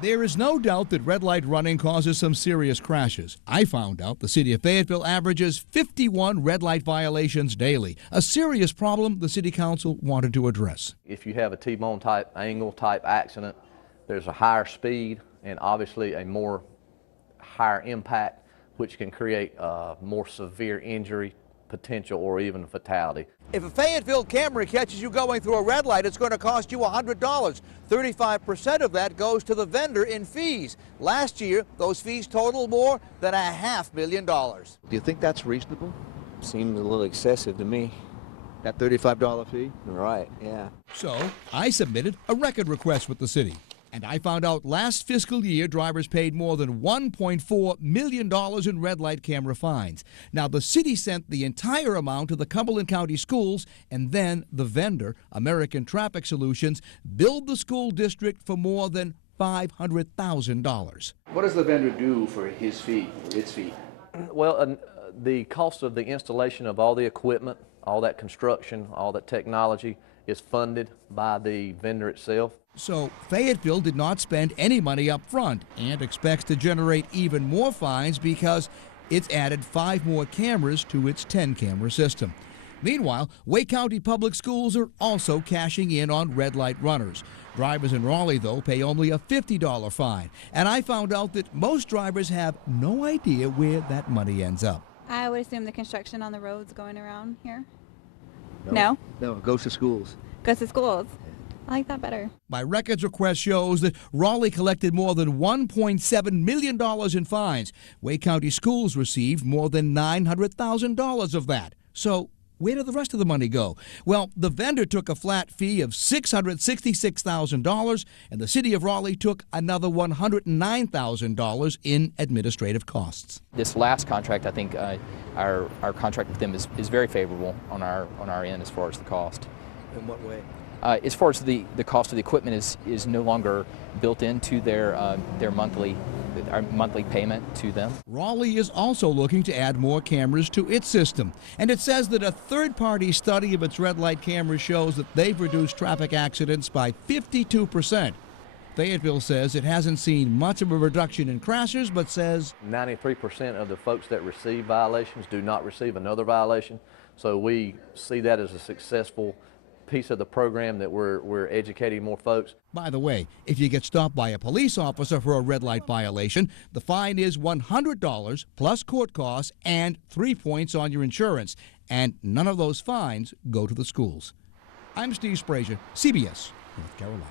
There is no doubt that red light running causes some serious crashes. I found out the city of Fayetteville averages 51 red light violations daily, a serious problem the city council wanted to address. If you have a T-bone type angle type accident, there's a higher speed and obviously a more higher impact, which can create more severe injury potential or even fatality. If a Fayetteville camera catches you going through a red light, it's going to cost you $100. 35% of that goes to the vendor in fees. Last year, those fees totaled more than $500,000. Do you think that's reasonable? Seems a little excessive to me. That $35 fee? Right, yeah. So I submitted a record request with the city. And I found out last fiscal year, drivers paid more than $1.4 million in red light camera fines. Now, the city sent the entire amount to the Cumberland County Schools, and then the vendor, American Traffic Solutions, billed the school district for more than $500,000. What does the vendor do for his fee, or its fee? Well, the cost of the installation of all the equipment, all that construction, all that technology is funded by the vendor itself. So Fayetteville did not spend any money up front and expects to generate even more fines because it's added 5 more cameras to its 10-camera system. Meanwhile, Wake County Public Schools are also cashing in on red light runners. Drivers in Raleigh, though, pay only a $50 fine. And I found out that most drivers have no idea where that money ends up. I would assume the construction on the roads going around here. No? No, it goes to schools. Goes to schools. I like that better. My records request shows that Raleigh collected more than $1.7 million in fines. Wake County Schools received more than $900,000 of that. So where did the rest of the money go? Well, the vendor took a flat fee of $666,000, and the city of Raleigh took another $109,000 in administrative costs. This last contract, I think our contract with them is very favorable on our end as far as the cost. In what way? As far as the cost of the equipment is no longer built into their monthly payment to them. Raleigh is also looking to add more cameras to its system, and it says that a third-party study of its red light cameras shows that they've reduced traffic accidents by 52%. Fayetteville says it hasn't seen much of a reduction in crashes, but says 93% of the folks that receive violations do not receive another violation, so we see that as a successful piece of the program that we're educating more folks. By the way, if you get stopped by a police officer for a red light violation, the fine is $100 plus court costs and 3 points on your insurance. And none of those fines go to the schools. I'm Steve Sprazier, CBS, North Carolina.